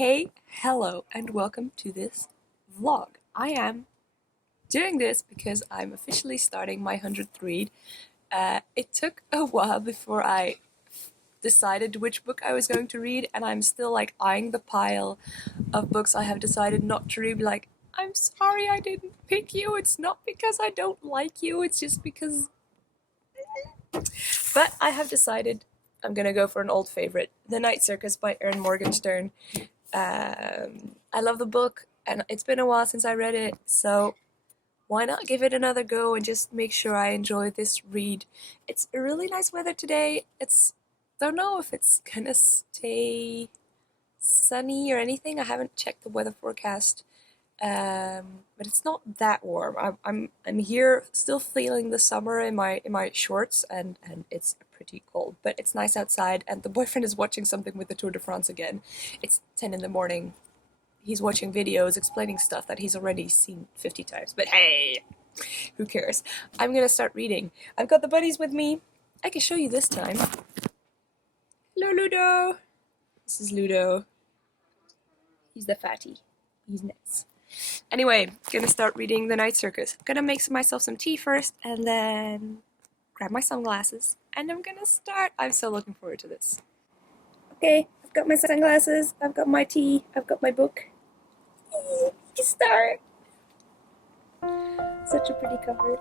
Hey, hello, and welcome to this vlog. I am doing this because I'm officially starting my 100th read. It took a while before I decided which book I was going to read, and I'm still like eyeing the pile of books I have decided not to read. Like, I'm sorry I didn't pick you. It's not because I don't like you, it's just because. But I have decided I'm gonna go for an old favorite, The Night Circus by Erin Morgenstern. I love the book, and it's been a while since I read it, so why not give it another go and just make sure I enjoy this read. It's a really nice weather today. Don't know if it's gonna stay sunny or anything. I haven't checked the weather forecast, but it's not that warm. I'm here still feeling the summer in my shorts, and it's pretty cold. But it's nice outside, and the boyfriend is watching something with the Tour de France again. It's 10 in the morning. He's watching videos explaining stuff that he's already seen 50 times. But hey, who cares? I'm gonna start reading. I've got the buddies with me. I can show you this time. Hello, Ludo. This is Ludo. He's the fatty. He's nuts. Anyway, gonna start reading The Night Circus. Gonna make myself some tea first, and then grab my sunglasses, and I'm gonna start. I'm so looking forward to this. Okay, I've got my sunglasses, I've got my tea, I've got my book. Start! Such a pretty cover.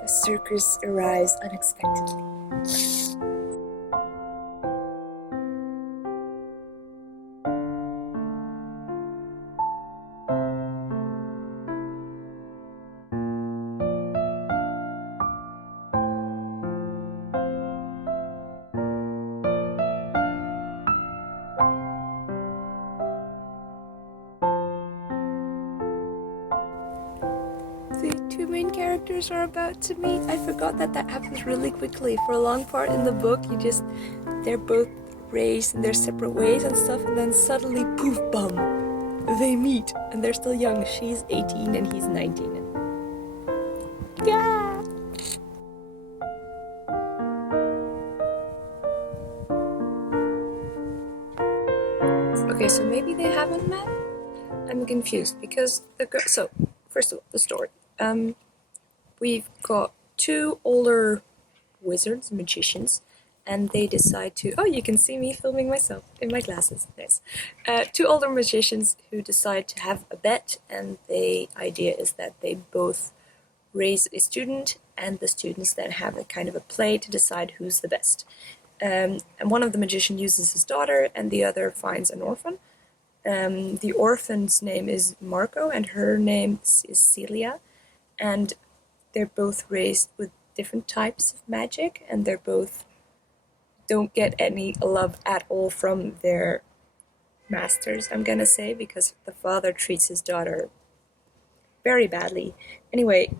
The circus arrives unexpectedly. The two main characters are about to meet. I forgot that happens really quickly. For a long part in the book, they're both raised in their separate ways and stuff, and then suddenly, poof, bum, they meet, and they're still young. She's 18 and he's 19. Yeah! Okay, so maybe they haven't met? I'm confused because so, first of all, the story. We've got two older wizards, magicians, and they decide to. Oh, you can see me filming myself in my glasses. Nice. Two older magicians who decide to have a bet, and the idea is that they both raise a student, and the students then have a kind of a play to decide who's the best. And one of the magicians uses his daughter, and the other finds an orphan. The orphan's name is Marco, and her name is Celia, and they're both raised with different types of magic, and they're both don't get any love at all from their masters, I'm gonna say, because the father treats his daughter very badly. Anyway,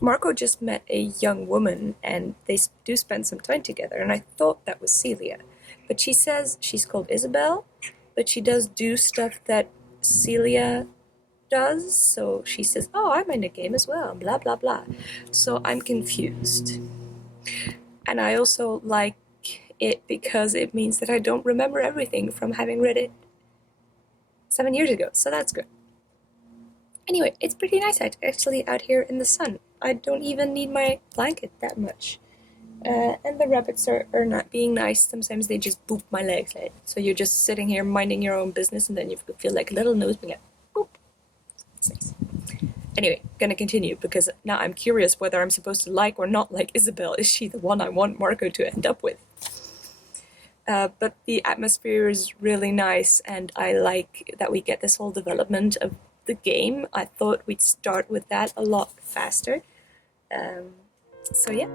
Marco just met a young woman, and they do spend some time together, and I thought that was Celia. But she says she's called Isabel, but she does do stuff that Celia does, so she says, oh, I'm in the game as well, blah blah blah. So I'm confused. And I also like it because it means that I don't remember everything from having read it 7 years ago, so that's good. Anyway, it's pretty nice actually out here in the sun. I don't even need my blanket that much. And the rabbits are not being nice. Sometimes they just boop my legs. Right? So you're just sitting here minding your own business, and then you feel like a little nose being like, boop. It's nice. Anyway, gonna continue, because now I'm curious whether I'm supposed to like or not like Isabel. Is she the one I want Marco to end up with? But the atmosphere is really nice, and I like that we get this whole development of the game. I thought we'd start with that a lot faster. So yeah.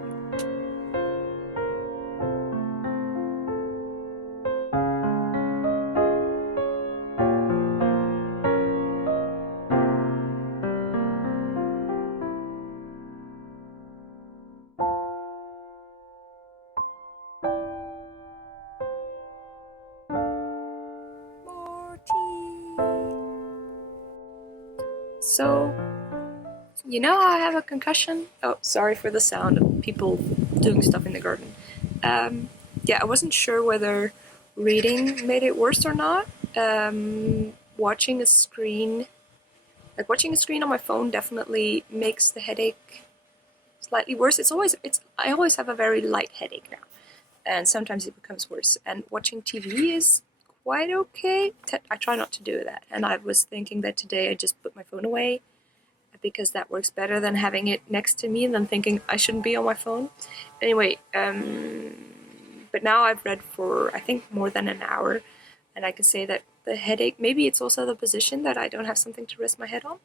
So you know how I have a concussion? Oh, sorry for the sound of people doing stuff in the garden. Yeah, I wasn't sure whether reading made it worse or not. Watching a screen on my phone definitely makes the headache slightly worse. I always have a very light headache now, and sometimes it becomes worse. And watching TV is quite okay. I try not to do that, and I was thinking that today I just put my phone away because that works better than having it next to me and then thinking I shouldn't be on my phone. Anyway, but now I've read for I think more than an hour, and I can say that the headache, maybe it's also the position that I don't have something to rest my head on.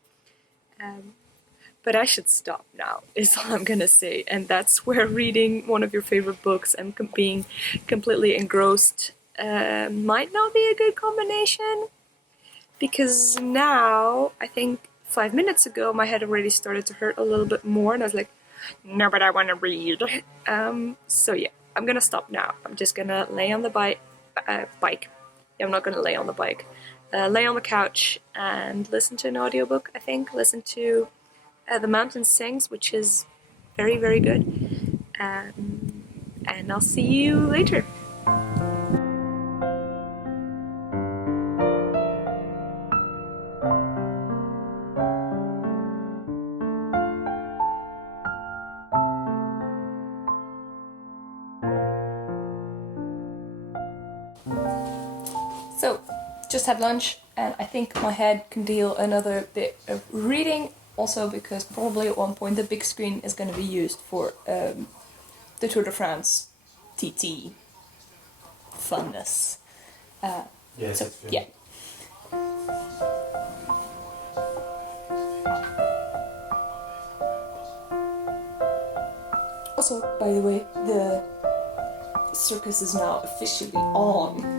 But I should stop now, is all I'm gonna say. And that's where reading one of your favorite books and being completely engrossed might not be a good combination. Because now, I think 5 minutes ago, my head already started to hurt a little bit more, and I was like, no, but I want to read. So yeah, I'm gonna stop now. I'm just gonna lay on the bike. Yeah, I'm not gonna lay on the bike. Lay on the couch and listen to an audiobook, I think. Listen to The Mountain Sings, which is very, very good. And I'll see you later. So, just had lunch, and I think my head can deal another bit of reading, also because probably at one point the big screen is going to be used for the Tour de France TT funness. Yes, so, yeah. Also, by the way, the circus is now officially on.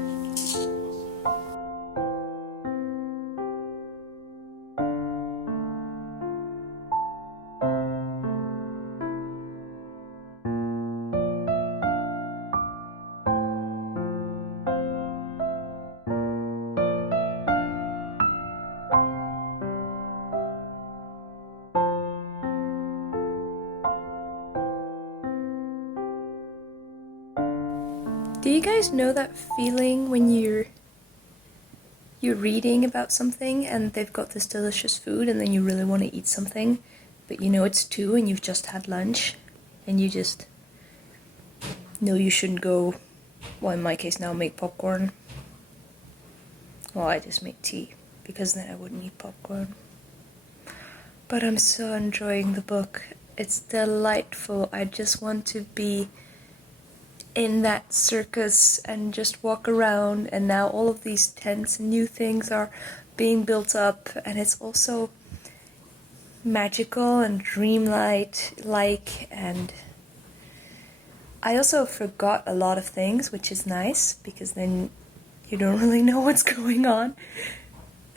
Do you guys know that feeling when you're reading about something and they've got this delicious food and then you really want to eat something, but you know it's 2 and you've just had lunch and you just know you shouldn't go, well in my case now, make popcorn. Well, I just make tea because then I wouldn't eat popcorn. But I'm so enjoying the book. It's delightful. I just want to be in that circus and just walk around, and now all of these tents and new things are being built up, and it's also magical and dreamlike, and I also forgot a lot of things, which is nice because then you don't really know what's going on,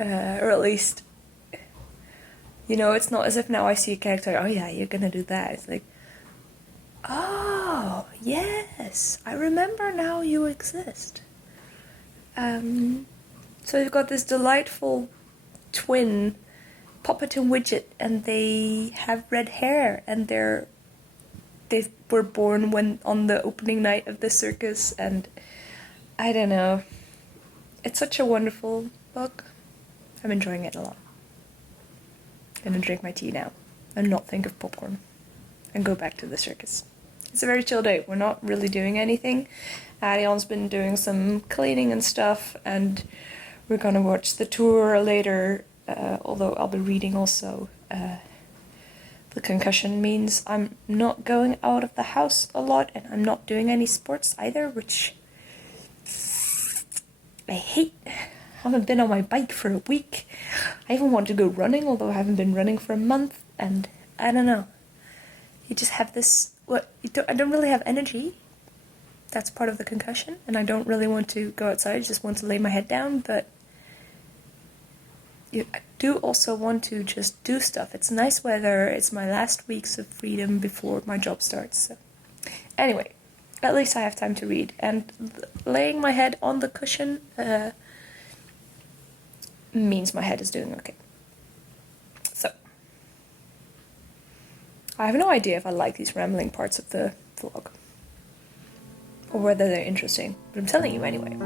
or at least, you know, it's not as if now I see a character, oh yeah, you're gonna do that. It's like, oh, yes, I remember now you exist. So you've got this delightful twin, Poppet and Widget, and they have red hair, and they were born when on the opening night of the circus, and I don't know. It's such a wonderful book. I'm enjoying it a lot. I'm gonna drink my tea now and not think of popcorn and go back to the circus. It's a very chill day. We're not really doing anything. Adion's been doing some cleaning and stuff, and we're gonna watch the tour later, although I'll be reading also. The concussion means I'm not going out of the house a lot, and I'm not doing any sports either, which I hate. I haven't been on my bike for a week. I even want to go running, although I haven't been running for a month, and I don't know. You just have this, I don't really have energy. That's part of the concussion, and I don't really want to go outside. I just want to lay my head down, but I do also want to just do stuff. It's nice weather. It's my last weeks of freedom before my job starts. So. Anyway, at least I have time to read. And laying my head on the cushion means my head is doing okay. So, I have no idea if I like these rambling parts of the vlog, or whether they're interesting, but I'm telling you anyway.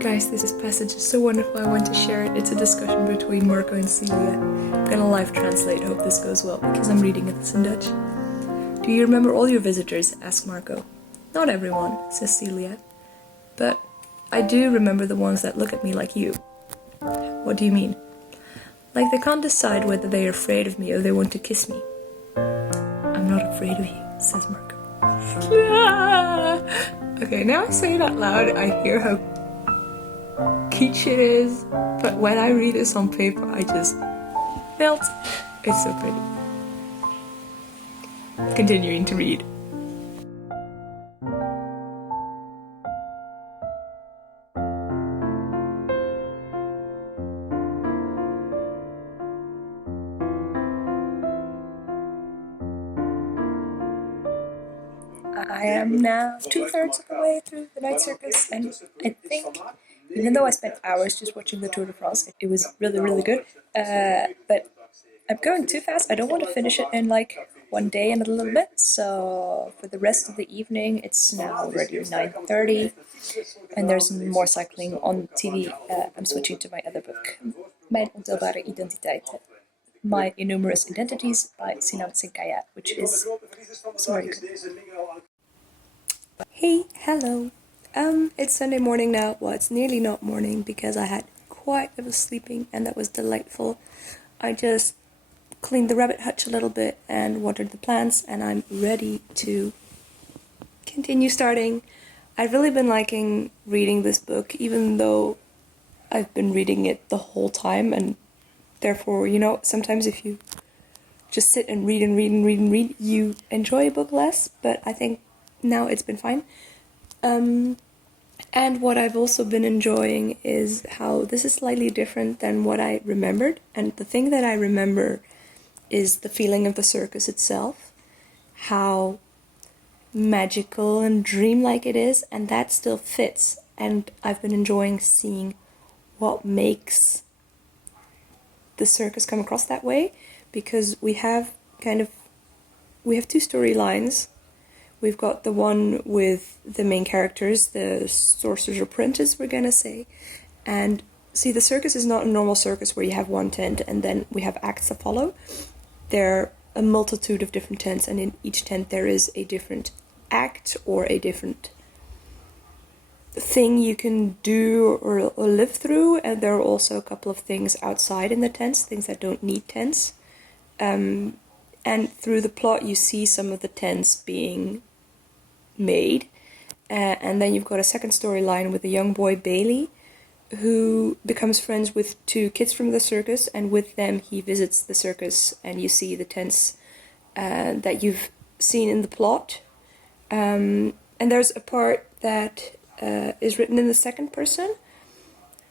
Guys, this passage is so wonderful, I want to share it. It's a discussion between Marco and Celia. I'm gonna live translate, hope this goes well, because I'm reading this in Dutch. Do you remember all your visitors? Asked Marco. Not everyone, says Celia. But I do remember the ones that look at me like you. What do you mean? Like they can't decide whether they're afraid of me or they want to kiss me. I'm not afraid of you, says Marco. Okay, now I say it out loud, I hear how kitsch it is, but when I read this on paper, I just melt. It's so pretty. Continuing to read. I am now 2/3 of the way through the Night Circus, and I think, even though I spent hours just watching the Tour de France, it was really, really good, but I'm going too fast. I don't want to finish it in like one day and a little bit, so for the rest of the evening, it's now already 9:30, and there's more cycling on TV. I'm switching to my other book, Mijn Ontelbare Identiteiten, My Innumerous Identities by Sinan Sinkaya, which is sorry. Hey, hello. It's Sunday morning now. Well, it's nearly not morning because I had quite a bit of sleeping and that was delightful. I just cleaned the rabbit hutch a little bit and watered the plants, and I'm ready to continue starting. I've really been liking reading this book, even though I've been reading it the whole time, and therefore, you know, sometimes if you just sit and read and read and read and read, you enjoy a book less, but I think now it's been fine. And what I've also been enjoying is how this is slightly different than what I remembered, and the thing that I remember is the feeling of the circus itself, how magical and dreamlike it is, and that still fits, and I've been enjoying seeing what makes the circus come across that way, because we have two storylines. We've got the one with the main characters, the sorcerer's apprentice, we're gonna say. And see, the circus is not a normal circus where you have one tent and then we have acts that follow. There are a multitude of different tents, and in each tent there is a different act or a different thing you can do or live through. And there are also a couple of things outside in the tents, things that don't need tents. And through the plot you see some of the tents being made, and then you've got a second storyline with a young boy, Bailey, who becomes friends with two kids from the circus, and with them he visits the circus, and you see the tents that you've seen in the plot. And there's a part that is written in the second person,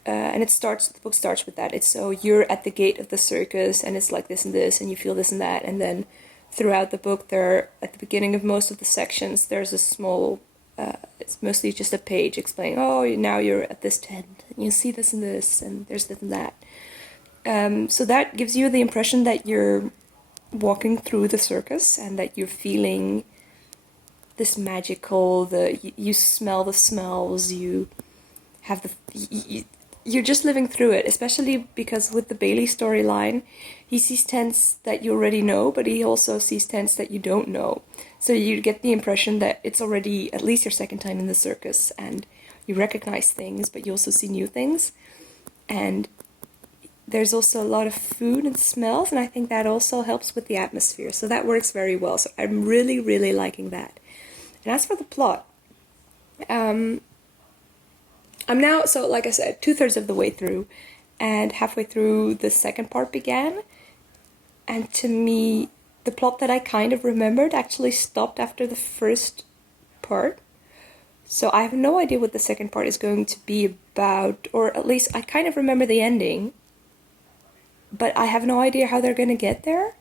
and the book starts with that. It's so you're at the gate of the circus, and it's like this and this, and you feel this and that, and then throughout the book, at the beginning of most of the sections, there's a small, it's mostly just a page explaining, oh, now you're at this tent, and you see this and this, and there's this and that. So that gives you the impression that you're walking through the circus, and that you're feeling this magical, you smell the smells, you have you're just living through it, especially because with the Bailey storyline, he sees tents that you already know, but he also sees tents that you don't know. So you get the impression that it's already at least your second time in the circus, and you recognize things, but you also see new things. And there's also a lot of food and smells, and I think that also helps with the atmosphere. So that works very well. So I'm really, really liking that. And as for the plot, I'm now, so like I said, 2/3 of the way through, and halfway through the second part began, and to me, the plot that I kind of remembered actually stopped after the first part. So I have no idea what the second part is going to be about, or at least I kind of remember the ending, but I have no idea how they're gonna get there.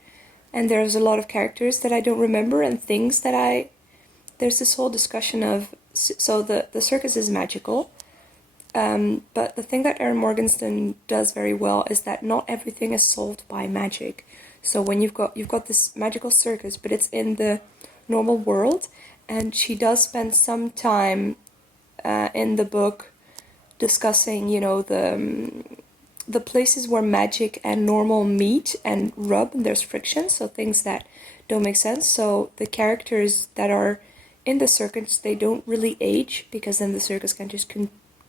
And there's a lot of characters that I don't remember and things that there's this whole discussion of, so the circus is magical, but the thing that Erin Morgenstern does very well is that not everything is solved by magic. So when you've got this magical circus, but it's in the normal world, and she does spend some time in the book discussing, the places where magic and normal meet and rub, and there's friction, so things that don't make sense. So the characters that are in the circus, they don't really age, because then the circus can just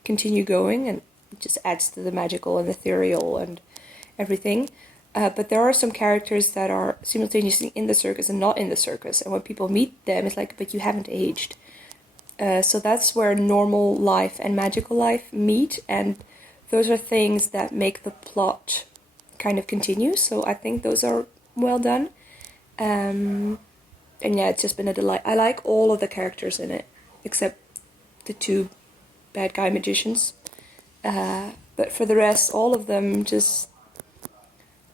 continue going, and it just adds to the magical and ethereal and everything. But there are some characters that are simultaneously in the circus and not in the circus, and when people meet them, it's like, but you haven't aged. So that's where normal life and magical life meet, and those are things that make the plot kind of continue. So I think those are well done. And yeah, it's just been a delight. I like all of the characters in it, except the two bad guy magicians. But for the rest, all of them just,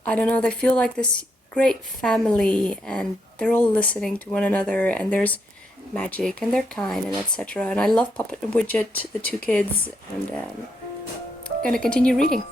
I don't know, they feel like this great family, and they're all listening to one another, and there's magic, and they're kind, and etc. And I love Puppet and Widget, the two kids, and gonna continue reading.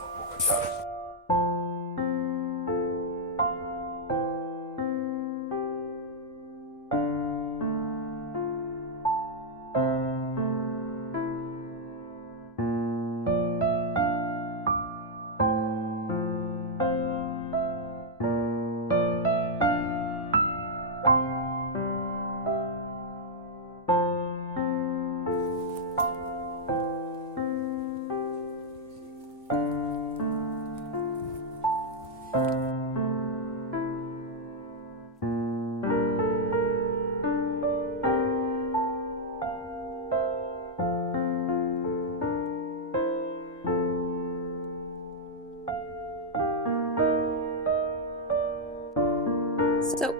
So,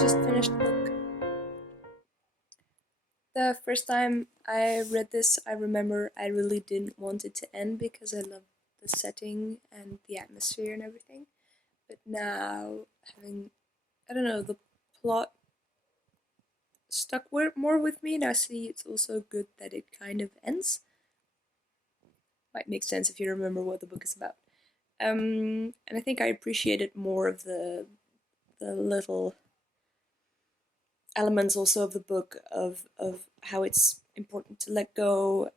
just finished the book. The first time I read this, I remember I really didn't want it to end because I love the setting and the atmosphere and everything. But now, having, I don't know, the plot stuck more with me, and I see it's also good that it kind of ends. Might make sense if you remember what the book is about. And I think I appreciated more of the little elements also of the book of how it's important to let go,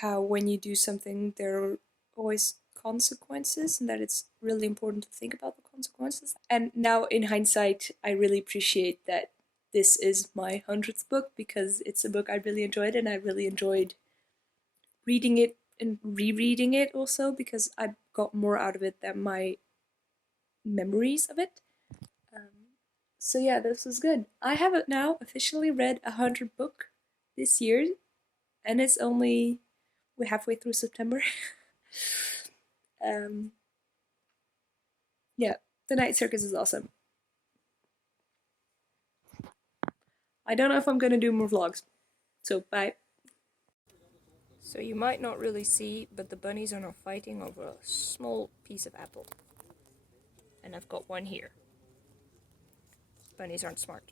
how when you do something there are always consequences, and that it's really important to think about the consequences. And now in hindsight, I really appreciate that this is my 100th book, because it's a book I really enjoyed, and I really enjoyed reading it and rereading it also, because I got more out of it than my memories of it. So yeah, this was good. I have now officially read 100 book this year, and it's only we're halfway through September. um, yeah, the Night Circus is awesome. I don't know if I'm gonna do more vlogs, so bye. So you might not really see, but the bunnies are now fighting over a small piece of apple. And I've got one here. Bunnies aren't smart.